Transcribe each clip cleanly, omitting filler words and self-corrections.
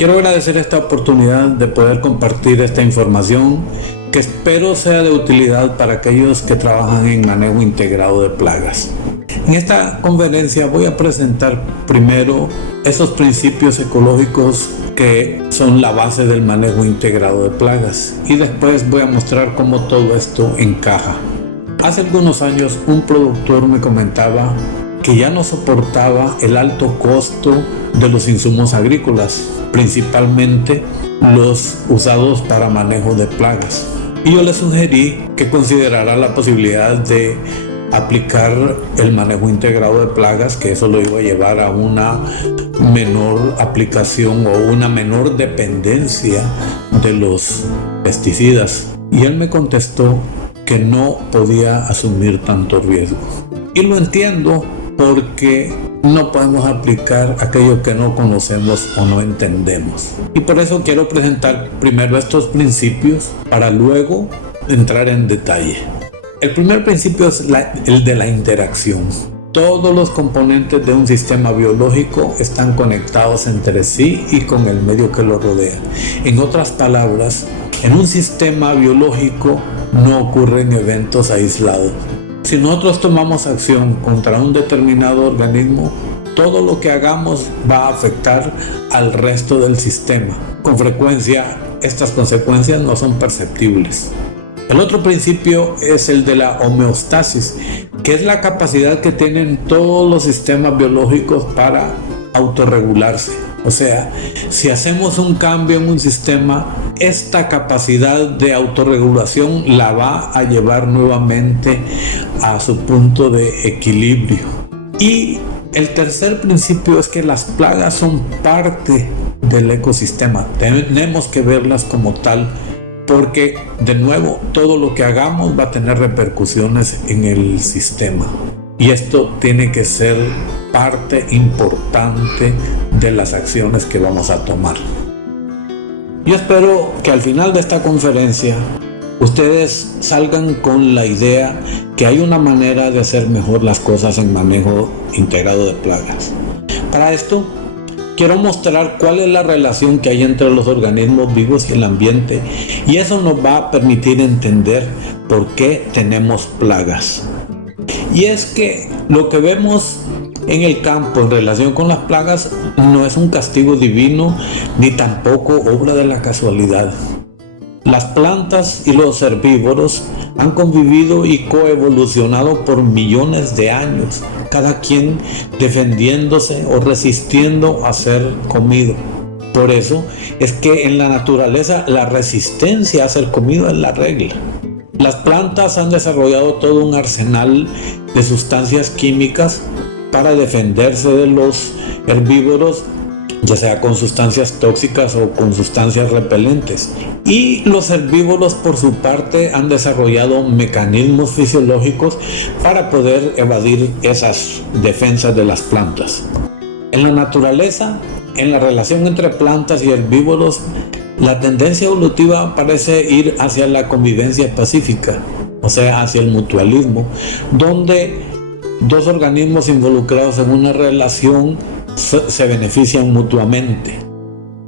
Quiero agradecer esta oportunidad de poder compartir esta información que espero sea de utilidad para aquellos que trabajan en manejo integrado de plagas. En esta conferencia voy a presentar primero esos principios ecológicos que son la base del manejo integrado de plagas y después voy a mostrar cómo todo esto encaja. Hace algunos años un productor me comentaba que ya no soportaba el alto costo de los insumos agrícolas, principalmente los usados para manejo de plagas. Y yo le sugerí que considerara la posibilidad de aplicar el manejo integrado de plagas, que eso lo iba a llevar a una menor aplicación o una menor dependencia de los pesticidas. Y él me contestó que no podía asumir tanto riesgo. Y lo entiendo porque no podemos aplicar aquello que no conocemos o no entendemos. Y por eso quiero presentar primero estos principios para luego entrar en detalle. El primer principio es el de la interacción. Todos los componentes de un sistema biológico están conectados entre sí y con el medio que lo rodea. En otras palabras, en un sistema biológico no ocurren eventos aislados. Si nosotros tomamos acción contra un determinado organismo, todo lo que hagamos va a afectar al resto del sistema. Con frecuencia, estas consecuencias no son perceptibles. El otro principio es el de la homeostasis, que es la capacidad que tienen todos los sistemas biológicos para autorregularse. O sea, si hacemos un cambio en un sistema, esta capacidad de autorregulación la va a llevar nuevamente a su punto de equilibrio. Y el tercer principio es que las plagas son parte del ecosistema. Tenemos que verlas como tal, porque de nuevo todo lo que hagamos va a tener repercusiones en el sistema. Y esto tiene que ser parte importante de las acciones que vamos a tomar. Yo espero que al final de esta conferencia ustedes salgan con la idea que hay una manera de hacer mejor las cosas en manejo integrado de plagas. Para esto quiero mostrar cuál es la relación que hay entre los organismos vivos y el ambiente, y eso nos va a permitir entender por qué tenemos plagas. Y es que lo que vemos en el campo en relación con las plagas no es un castigo divino ni tampoco obra de la casualidad. Las plantas y los herbívoros han convivido y coevolucionado por millones de años, cada quien defendiéndose o resistiendo a ser comido. Por eso es que en la naturaleza la resistencia a ser comido es la regla. Las plantas han desarrollado todo un arsenal de sustancias químicas para defenderse de los herbívoros, ya sea con sustancias tóxicas o con sustancias repelentes. Y los herbívoros, por su parte, han desarrollado mecanismos fisiológicos para poder evadir esas defensas de las plantas. En la naturaleza, en la relación entre plantas y herbívoros, la tendencia evolutiva parece ir hacia la convivencia pacífica, o sea, hacia el mutualismo, donde dos organismos involucrados en una relación se benefician mutuamente,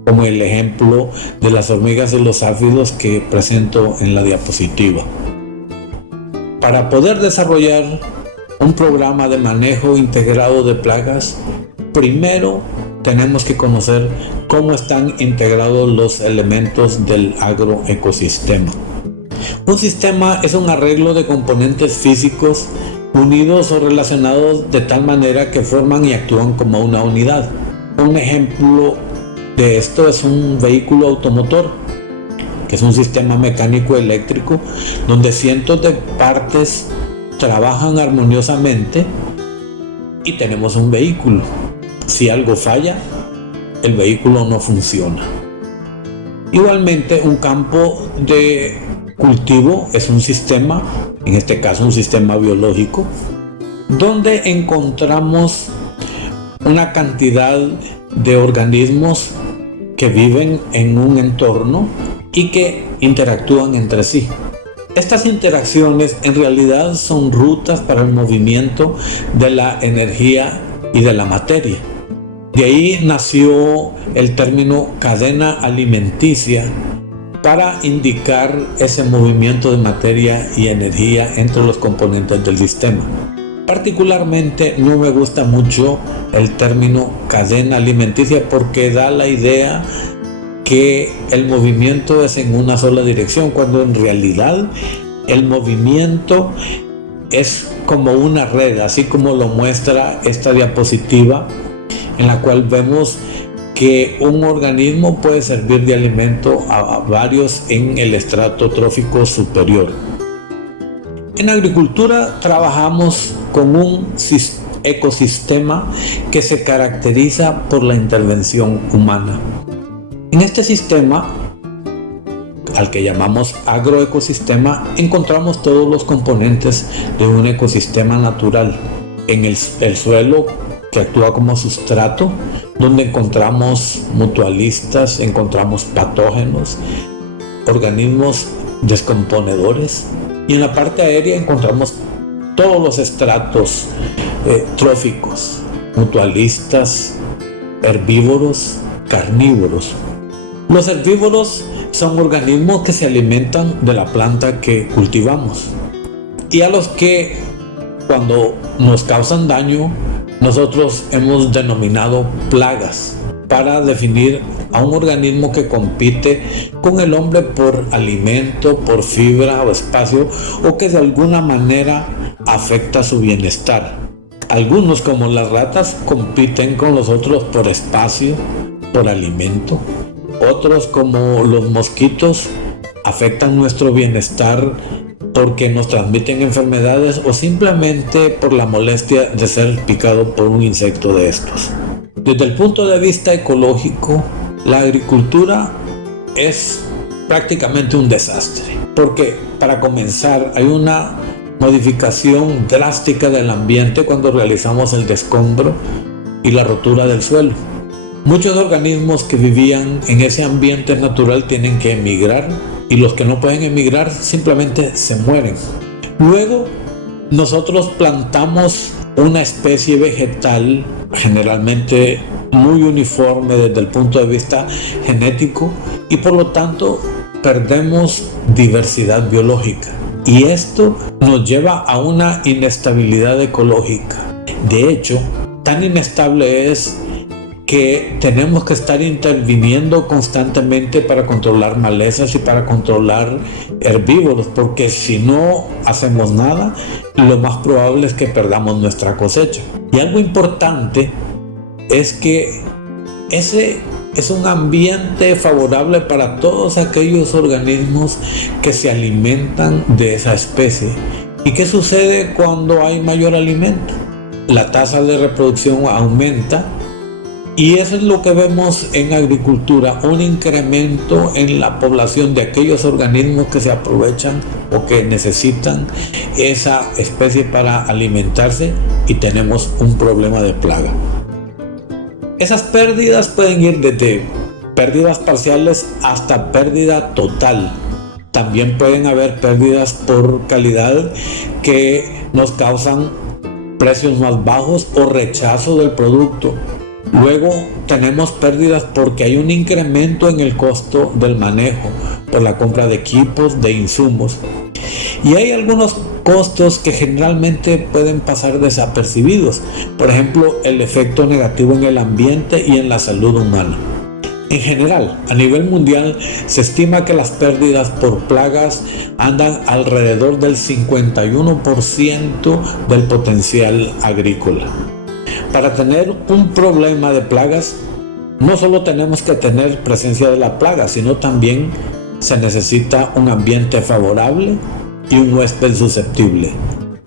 como el ejemplo de las hormigas y los áfidos que presento en la diapositiva. Para poder desarrollar un programa de manejo integrado de plagas, primero tenemos que conocer cómo están integrados los elementos del agroecosistema. Un sistema es un arreglo de componentes físicos unidos o relacionados de tal manera que forman y actúan como una unidad. Un ejemplo de esto es un vehículo automotor, que es un sistema mecánico eléctrico donde cientos de partes trabajan armoniosamente y tenemos un vehículo. Si algo falla, el vehículo no funciona. Igualmente, un campo de cultivo es un sistema, en este caso un sistema biológico, donde encontramos una cantidad de organismos que viven en un entorno y que interactúan entre sí. Estas interacciones en realidad son rutas para el movimiento de la energía y de la materia. De ahí nació el término cadena alimenticia para indicar ese movimiento de materia y energía entre los componentes del sistema. Particularmente no me gusta mucho el término cadena alimenticia porque da la idea que el movimiento es en una sola dirección, cuando en realidad el movimiento es como una red, así como lo muestra esta diapositiva, en la cual vemos que un organismo puede servir de alimento a varios en el estrato trófico superior. En agricultura trabajamos con un ecosistema que se caracteriza por la intervención humana. En este sistema, al que llamamos agroecosistema, encontramos todos los componentes de un ecosistema natural. En el suelo, que actúa como sustrato, donde encontramos mutualistas, encontramos patógenos, organismos descomponedores, y en la parte aérea encontramos todos los estratos tróficos, mutualistas, herbívoros, carnívoros. Los herbívoros son organismos que se alimentan de la planta que cultivamos y a los que, cuando nos causan daño, nosotros hemos denominado plagas para definir a un organismo que compite con el hombre por alimento, por fibra o espacio, o que de alguna manera afecta su bienestar. Algunos, como las ratas, compiten con los otros por espacio, por alimento. Otros, como los mosquitos, afectan nuestro bienestar porque nos transmiten enfermedades o simplemente por la molestia de ser picado por un insecto de estos. Desde el punto de vista ecológico, la agricultura es prácticamente un desastre, porque para comenzar hay una modificación drástica del ambiente cuando realizamos el descombro y la rotura del suelo. Muchos organismos que vivían en ese ambiente natural tienen que emigrar y los que no pueden emigrar simplemente se mueren. Luego nosotros plantamos una especie vegetal generalmente muy uniforme desde el punto de vista genético y por lo tanto perdemos diversidad biológica, y esto nos lleva a una inestabilidad ecológica. De hecho, tan inestable es que tenemos que estar interviniendo constantemente para controlar malezas y para controlar herbívoros, porque si no hacemos nada, lo más probable es que perdamos nuestra cosecha. Y algo importante es que ese es un ambiente favorable para todos aquellos organismos que se alimentan de esa especie. ¿Y qué sucede cuando hay mayor alimento? La tasa de reproducción aumenta. Y eso es lo que vemos en agricultura, un incremento en la población de aquellos organismos que se aprovechan o que necesitan esa especie para alimentarse, y tenemos un problema de plaga. Esas pérdidas pueden ir desde pérdidas parciales hasta pérdida total. También pueden haber pérdidas por calidad que nos causan precios más bajos o rechazo del producto. Luego tenemos pérdidas porque hay un incremento en el costo del manejo por la compra de equipos, de insumos. Y hay algunos costos que generalmente pueden pasar desapercibidos. Por ejemplo, el efecto negativo en el ambiente y en la salud humana. En general, a nivel mundial, se estima que las pérdidas por plagas andan alrededor del 51% del potencial agrícola. Para tener un problema de plagas, no solo tenemos que tener presencia de la plaga, sino también se necesita un ambiente favorable y un huésped susceptible.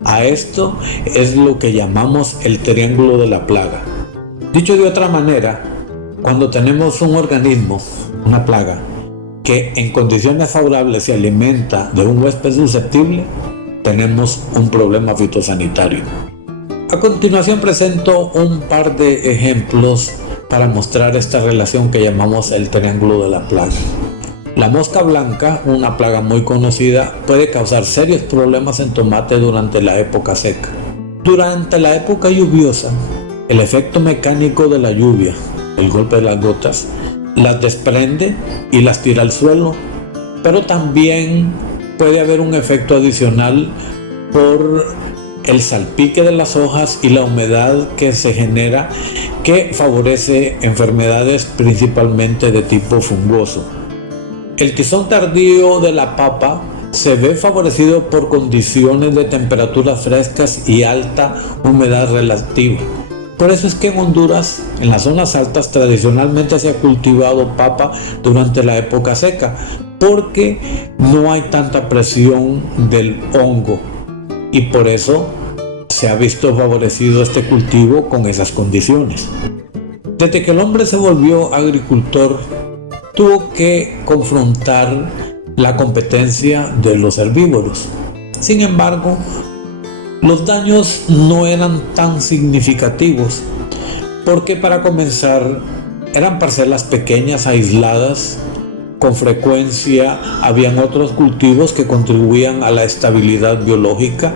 A esto es lo que llamamos el triángulo de la plaga. Dicho de otra manera, cuando tenemos un organismo, una plaga, que en condiciones favorables se alimenta de un huésped susceptible, tenemos un problema fitosanitario. A continuación presento un par de ejemplos para mostrar esta relación que llamamos el triángulo de la plaga. La mosca blanca, una plaga muy conocida, puede causar serios problemas en tomate durante la época seca. Durante la época lluviosa, El efecto mecánico de la lluvia, el golpe de las gotas, las desprende y las tira al suelo, pero también puede haber un efecto adicional por el salpique de las hojas y la humedad que se genera, que favorece enfermedades principalmente de tipo fungoso. El tizón tardío de la papa se ve favorecido por condiciones de temperaturas frescas y alta humedad relativa. Por eso es que en Honduras, en las zonas altas, tradicionalmente se ha cultivado papa durante la época seca, porque no hay tanta presión del hongo y por eso se ha visto favorecido este cultivo con esas condiciones. Desde que el hombre se volvió agricultor, tuvo que confrontar la competencia de los herbívoros. Sin embargo, los daños no eran tan significativos, porque para comenzar eran parcelas pequeñas, aisladas. Con frecuencia habían otros cultivos que contribuían a la estabilidad biológica,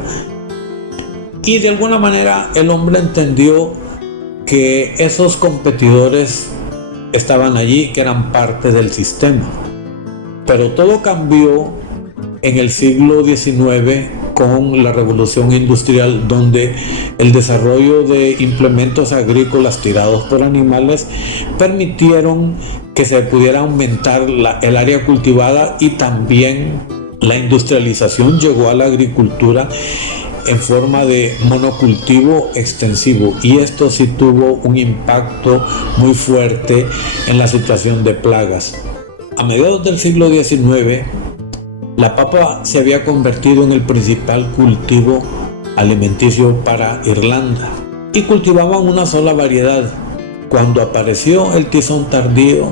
y de alguna manera el hombre entendió que esos competidores estaban allí, que eran parte del sistema. Pero todo cambió en el siglo XIX con la revolución industrial, donde el desarrollo de implementos agrícolas tirados por animales permitieron que se pudiera aumentar el área cultivada, y también la industrialización llegó a la agricultura en forma de monocultivo extensivo, y esto sí tuvo un impacto muy fuerte en la situación de plagas. A mediados del siglo XIX, la papa se había convertido en el principal cultivo alimenticio para Irlanda, y cultivaban una sola variedad. Cuando apareció el tizón tardío,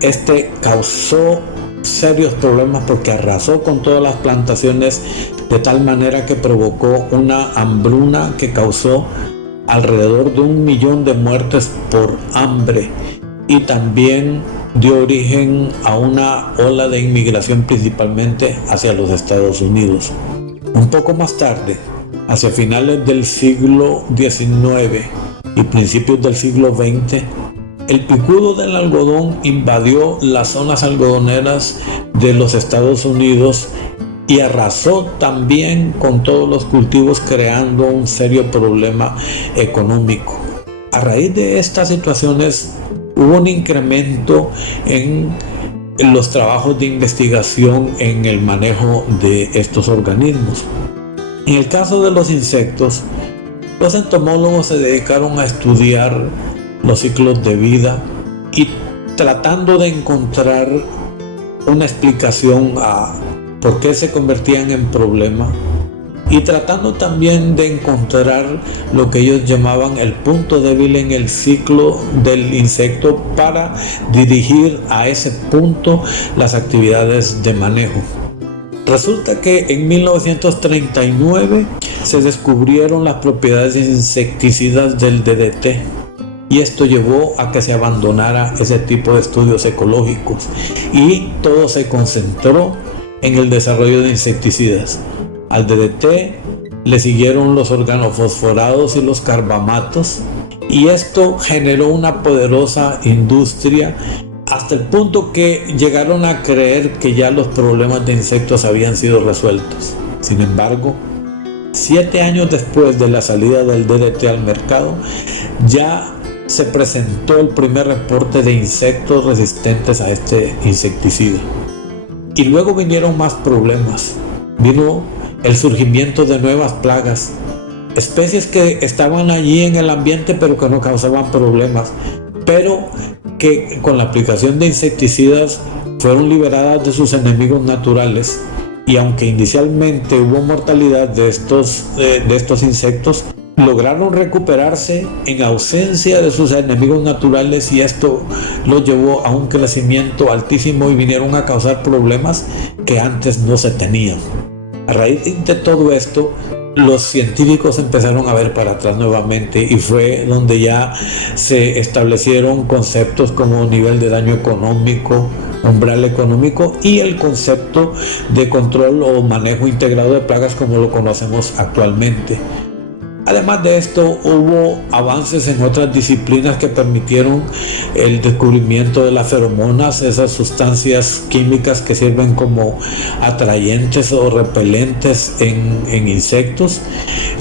este causó serios problemas porque arrasó con todas las plantaciones, de tal manera que provocó una hambruna que causó alrededor de 1 millón de muertes por hambre, y también dio origen a una ola de inmigración, principalmente hacia los Estados Unidos. Un poco más tarde, hacia finales del siglo XIX y principios del siglo XX, el picudo del algodón invadió las zonas algodoneras de los Estados Unidos y arrasó también con todos los cultivos, creando un serio problema económico. A raíz de estas situaciones hubo un incremento en los trabajos de investigación en el manejo de estos organismos. En el caso de los insectos, los entomólogos se dedicaron a estudiar los ciclos de vida y tratando de encontrar una explicación a por qué se convertían en problema, y tratando también de encontrar lo que ellos llamaban el punto débil en el ciclo del insecto para dirigir a ese punto las actividades de manejo. Resulta que en 1939 se descubrieron las propiedades insecticidas del DDT, y esto llevó a que se abandonara ese tipo de estudios ecológicos y todo se concentró en el desarrollo de insecticidas. Al DDT le siguieron los organofosforados y los carbamatos, y esto generó una poderosa industria, hasta el punto que llegaron a creer que ya los problemas de insectos habían sido resueltos. Sin embargo, 7 años después de la salida del DDT al mercado, ya se presentó el primer reporte de insectos resistentes a este insecticida. Y luego vinieron más problemas. Vino el surgimiento de nuevas plagas, especies que estaban allí en el ambiente pero que no causaban problemas, pero que con la aplicación de insecticidas fueron liberadas de sus enemigos naturales, y aunque inicialmente hubo mortalidad de estos insectos, lograron recuperarse en ausencia de sus enemigos naturales, y esto los llevó a un crecimiento altísimo y vinieron a causar problemas que antes no se tenían. A raíz de todo esto, los científicos empezaron a ver para atrás nuevamente, y fue donde ya se establecieron conceptos como nivel de daño económico, umbral económico, y el concepto de control o manejo integrado de plagas como lo conocemos actualmente. Además de esto, hubo avances en otras disciplinas que permitieron el descubrimiento de las feromonas, esas sustancias químicas que sirven como atrayentes o repelentes en insectos.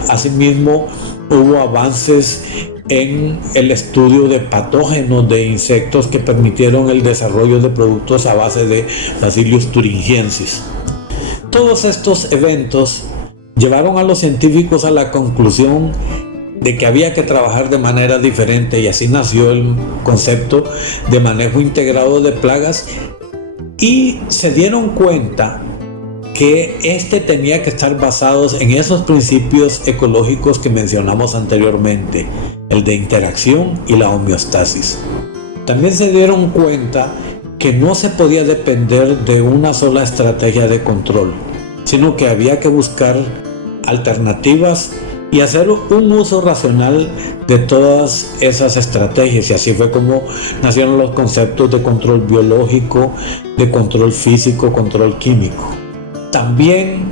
Asimismo, hubo avances en el estudio de patógenos de insectos que permitieron el desarrollo de productos a base de Bacillus thuringiensis. Todos estos eventos llevaron a los científicos a la conclusión de que había que trabajar de manera diferente, y así nació el concepto de manejo integrado de plagas, y se dieron cuenta que tenía que estar basado en esos principios ecológicos que mencionamos anteriormente, el de interacción y la homeostasis. También se dieron cuenta que no se podía depender de una sola estrategia de control, sino que había que buscar alternativas y hacer un uso racional de todas esas estrategias. Y así fue como nacieron los conceptos de control biológico, de control físico, control químico. También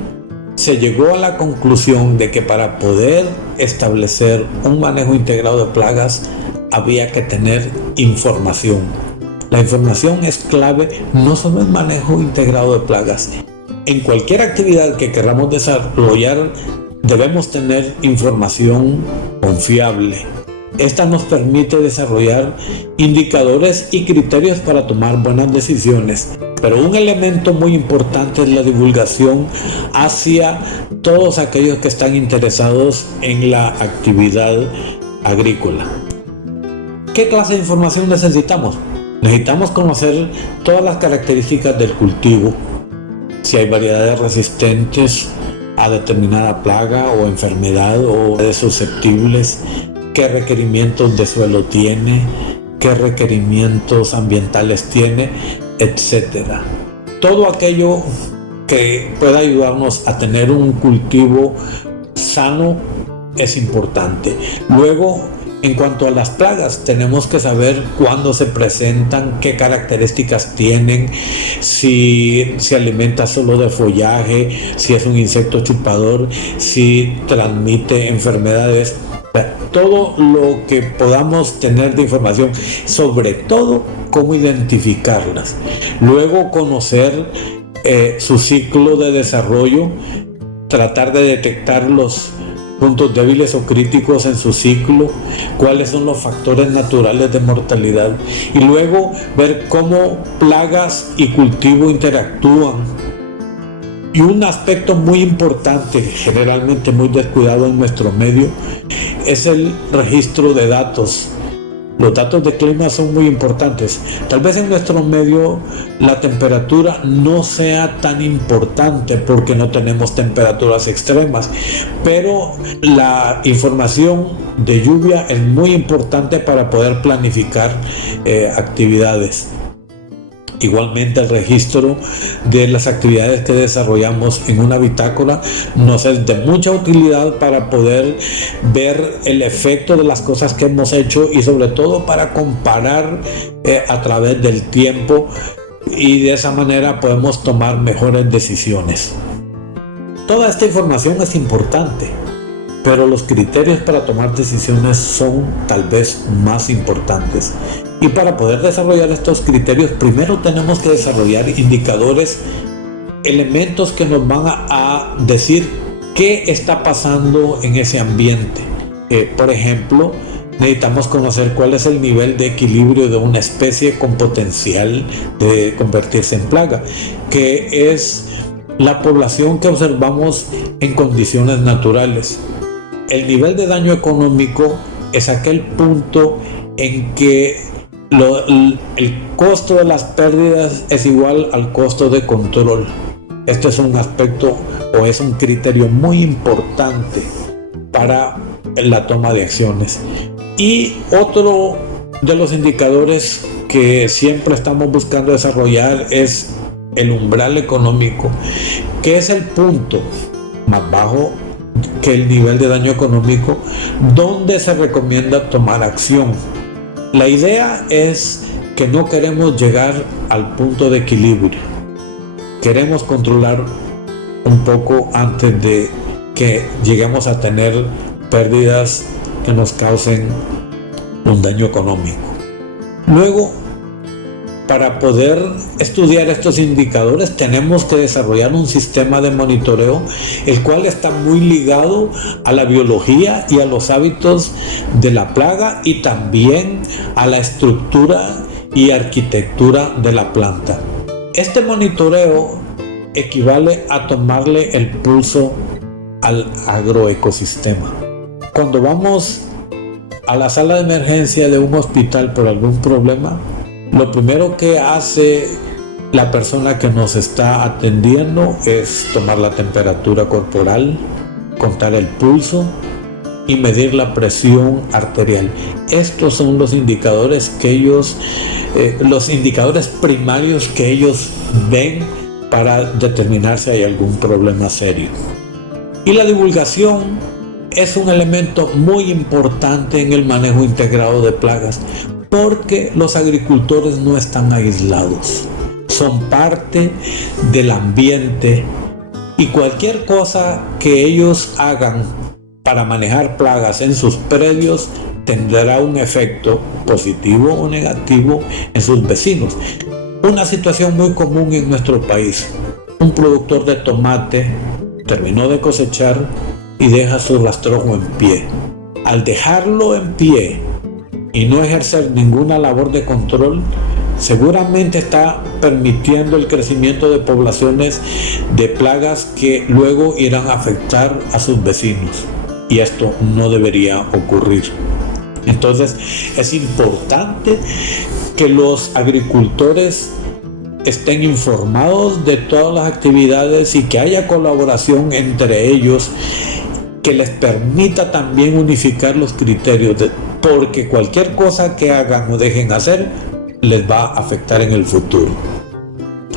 se llegó a la conclusión de que para poder establecer un manejo integrado de plagas había que tener información. La información es clave no solo en manejo integrado de plagas. En cualquier actividad que queramos desarrollar debemos tener información confiable. Esta nos permite desarrollar indicadores y criterios para tomar buenas decisiones, pero un elemento muy importante es la divulgación hacia todos aquellos que están interesados en la actividad agrícola. ¿Qué clase de información necesitamos? Necesitamos conocer todas las características del cultivo, si hay variedades resistentes a determinada plaga o enfermedad o de susceptibles, qué requerimientos de suelo tiene, qué requerimientos ambientales tiene, etc. Todo aquello que pueda ayudarnos a tener un cultivo sano es importante. Luego, en cuanto a las plagas, tenemos que saber cuándo se presentan, qué características tienen, si se alimenta solo de follaje, si es un insecto chupador, si transmite enfermedades. Todo lo que podamos tener de información, sobre todo cómo identificarlas. Luego conocer su ciclo de desarrollo, tratar de detectar los puntos débiles o críticos en su ciclo, cuáles son los factores naturales de mortalidad, y luego ver cómo plagas y cultivo interactúan. Y un aspecto muy importante, generalmente muy descuidado en nuestro medio, es el registro de datos. Los datos de clima son muy importantes. Tal vez en nuestro medio la temperatura no sea tan importante porque no tenemos temperaturas extremas, pero la información de lluvia es muy importante para poder planificar actividades. Igualmente, el registro de las actividades que desarrollamos en una bitácora nos es de mucha utilidad para poder ver el efecto de las cosas que hemos hecho y sobre todo para comparar a través del tiempo, y de esa manera podemos tomar mejores decisiones. Toda esta información es importante, pero los criterios para tomar decisiones son tal vez más importantes. Y para poder desarrollar estos criterios, primero tenemos que desarrollar indicadores, elementos que nos van a decir qué está pasando en ese ambiente. Por ejemplo, necesitamos conocer cuál es el nivel de equilibrio de una especie con potencial de convertirse en plaga, que es la población que observamos en condiciones naturales. El nivel de daño económico es aquel punto en que el costo de las pérdidas es igual al costo de control. Este es un aspecto o es un criterio muy importante para la toma de acciones. Y otro de los indicadores que siempre estamos buscando desarrollar es el umbral económico, que es el punto más bajo que el nivel de daño económico donde se recomienda tomar acción. La idea es que no queremos llegar al punto de equilibrio. Queremos controlar un poco antes de que lleguemos a tener pérdidas que nos causen un daño económico. Luego, para poder estudiar estos indicadores tenemos que desarrollar un sistema de monitoreo, el cual está muy ligado a la biología y a los hábitos de la plaga y también a la estructura y arquitectura de la planta. Este monitoreo equivale a tomarle el pulso al agroecosistema. Cuando vamos a la sala de emergencia de un hospital por algún problema, lo primero que hace la persona que nos está atendiendo es tomar la temperatura corporal, contar el pulso y medir la presión arterial. Estos son los indicadores los indicadores primarios que ellos ven para determinar si hay algún problema serio. Y la divulgación es un elemento muy importante en el manejo integrado de plagas, porque los agricultores no están aislados, son parte del ambiente y cualquier cosa que ellos hagan para manejar plagas en sus predios tendrá un efecto positivo o negativo en sus vecinos. Una situación muy común en nuestro país: un productor de tomate terminó de cosechar y deja su rastrojo en pie. Al dejarlo en pie y no ejercer ninguna labor de control, seguramente está permitiendo el crecimiento de poblaciones de plagas que luego irán a afectar a sus vecinos, y esto no debería ocurrir. Entonces es importante que los agricultores estén informados de todas las actividades y que haya colaboración entre ellos que les permita también unificar los criterios, porque cualquier cosa que hagan o dejen hacer les va a afectar en el futuro.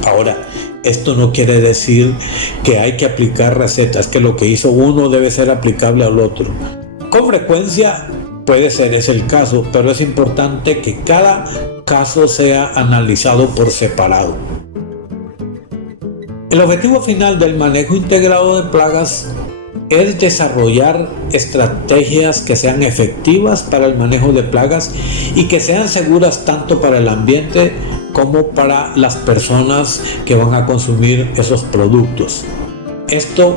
Ahora, esto no quiere decir que hay que aplicar recetas, que lo que hizo uno debe ser aplicable al otro. Con frecuencia puede ser ese el caso, pero es importante que cada caso sea analizado por separado. El objetivo final del manejo integrado de plagas es desarrollar estrategias que sean efectivas para el manejo de plagas y que sean seguras tanto para el ambiente como para las personas que van a consumir esos productos. Esto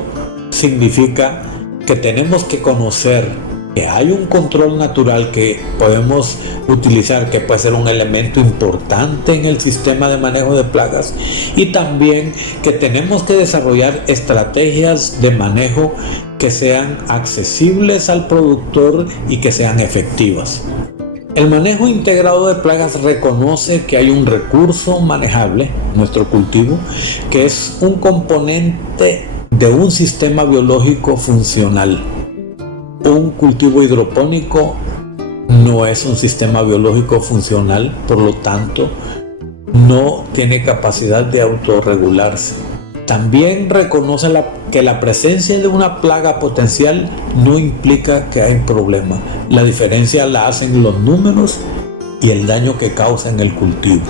significa que tenemos que conocer que hay un control natural que podemos utilizar, que puede ser un elemento importante en el sistema de manejo de plagas, y también que tenemos que desarrollar estrategias de manejo que sean accesibles al productor y que sean efectivas. El manejo integrado de plagas reconoce que hay un recurso manejable, nuestro cultivo, que es un componente de un sistema biológico funcional. Un cultivo hidropónico no es un sistema biológico funcional, por lo tanto, no tiene capacidad de autorregularse. También reconoce que la presencia de una plaga potencial no implica que hay problema. La diferencia la hacen los números y el daño que causa en el cultivo.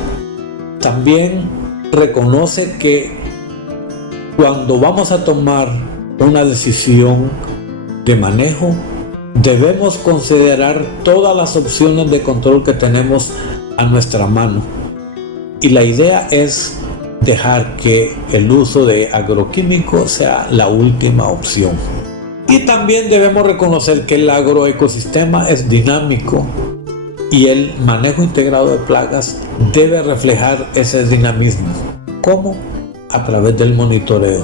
También reconoce que cuando vamos a tomar una decisión de manejo, debemos considerar todas las opciones de control que tenemos a nuestra mano. Y la idea es dejar que el uso de agroquímicos sea la última opción. Y también debemos reconocer que el agroecosistema es dinámico y el manejo integrado de plagas debe reflejar ese dinamismo. ¿Cómo? A través del monitoreo.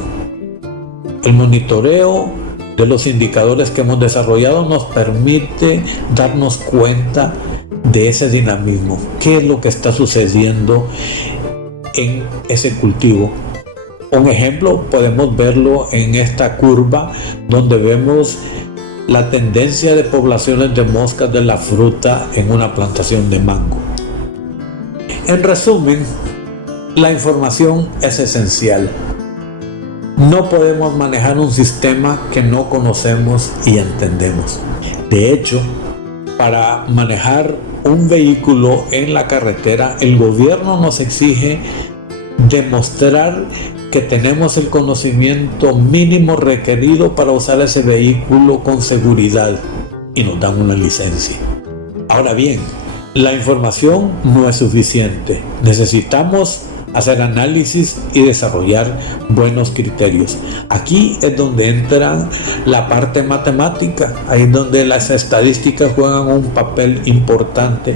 El monitoreo de los indicadores que hemos desarrollado nos permite darnos cuenta de ese dinamismo. ¿Qué es lo que está sucediendo en ese cultivo? Un ejemplo podemos verlo en esta curva, donde vemos la tendencia de poblaciones de moscas de la fruta en una plantación de mango. En resumen, la información es esencial. No podemos manejar un sistema que no conocemos y entendemos. De hecho, para manejar un vehículo en la carretera, el gobierno nos exige demostrar que tenemos el conocimiento mínimo requerido para usar ese vehículo con seguridad y nos dan una licencia. Ahora bien, la información no es suficiente. Necesitamos hacer análisis y desarrollar buenos criterios. Aquí es donde entra la parte matemática, ahí es donde las estadísticas juegan un papel importante,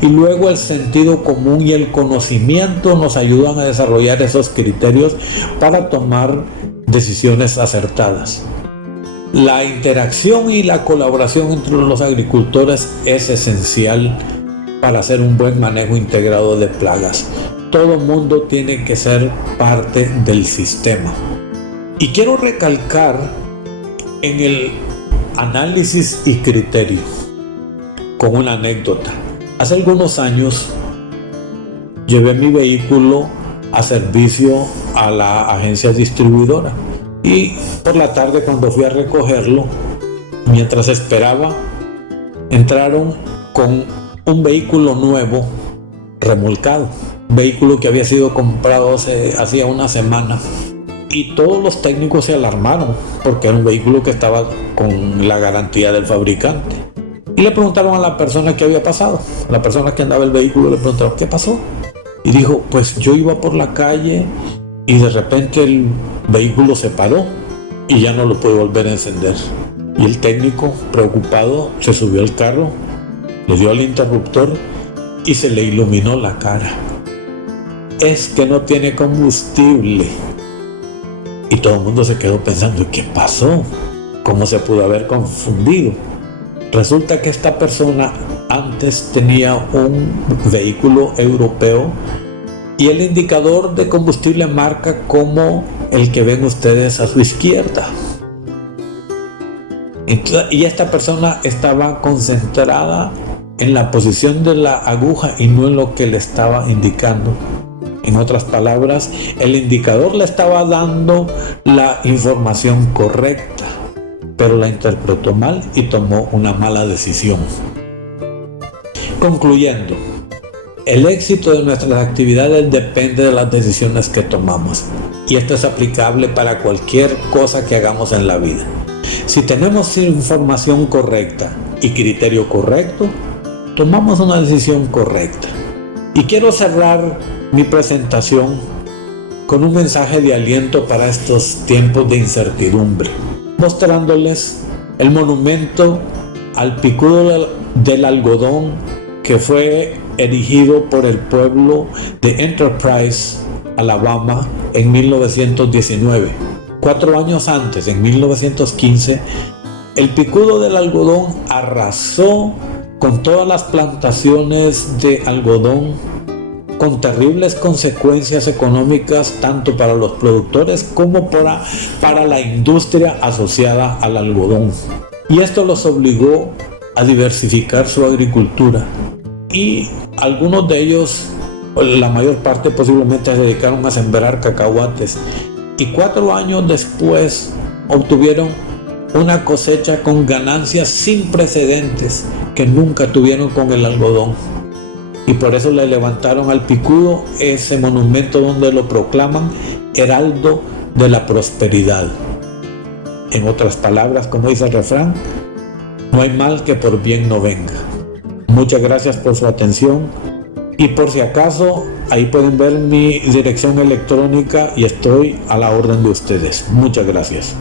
y luego el sentido común y el conocimiento nos ayudan a desarrollar esos criterios para tomar decisiones acertadas. La interacción y la colaboración entre los agricultores es esencial para hacer un buen manejo integrado de plagas. Todo mundo tiene que ser parte del sistema. Y quiero recalcar en el análisis y criterio con una anécdota. Hace algunos años llevé mi vehículo a servicio a la agencia distribuidora, y por la tarde, cuando fui a recogerlo, mientras esperaba, entraron con un vehículo nuevo remolcado, vehículo que había sido comprado hacía una semana, y todos los técnicos se alarmaron porque era un vehículo que estaba con la garantía del fabricante, y le preguntaron a la persona qué había pasado. La persona que andaba el vehículo le preguntaron qué pasó, y dijo: pues yo iba por la calle y de repente el vehículo se paró y ya no lo pude volver a encender. Y el técnico, preocupado, se subió al carro, le dio al interruptor y se le iluminó la cara. Es que no tiene combustible. Y todo el mundo se quedó pensando: ¿qué pasó? ¿Cómo se pudo haber confundido? Resulta que esta persona antes tenía un vehículo europeo y el indicador de combustible marca como el que ven ustedes a su izquierda. Y esta persona estaba concentrada en la posición de la aguja y no en lo que le estaba indicando. En otras palabras, el indicador le estaba dando la información correcta, pero la interpretó mal y tomó una mala decisión. Concluyendo, el éxito de nuestras actividades depende de las decisiones que tomamos, y esto es aplicable para cualquier cosa que hagamos en la vida. Si tenemos información correcta y criterio correcto, tomamos una decisión correcta. Y quiero cerrar mi presentación con un mensaje de aliento para estos tiempos de incertidumbre, mostrándoles el monumento al picudo del algodón que fue erigido por el pueblo de Enterprise, Alabama, en 1919. 4 años antes, en 1915, el picudo del algodón arrasó con todas las plantaciones de algodón, con terribles consecuencias económicas tanto para los productores como para la industria asociada al algodón. Y esto los obligó a diversificar su agricultura, y algunos de ellos, la mayor parte posiblemente, se dedicaron a sembrar cacahuates, y 4 años después obtuvieron una cosecha con ganancias sin precedentes que nunca tuvieron con el algodón. Y por eso le levantaron al picudo ese monumento donde lo proclaman heraldo de la prosperidad. En otras palabras, como dice el refrán, no hay mal que por bien no venga. Muchas gracias por su atención, y por si acaso, ahí pueden ver mi dirección electrónica y estoy a la orden de ustedes. Muchas gracias.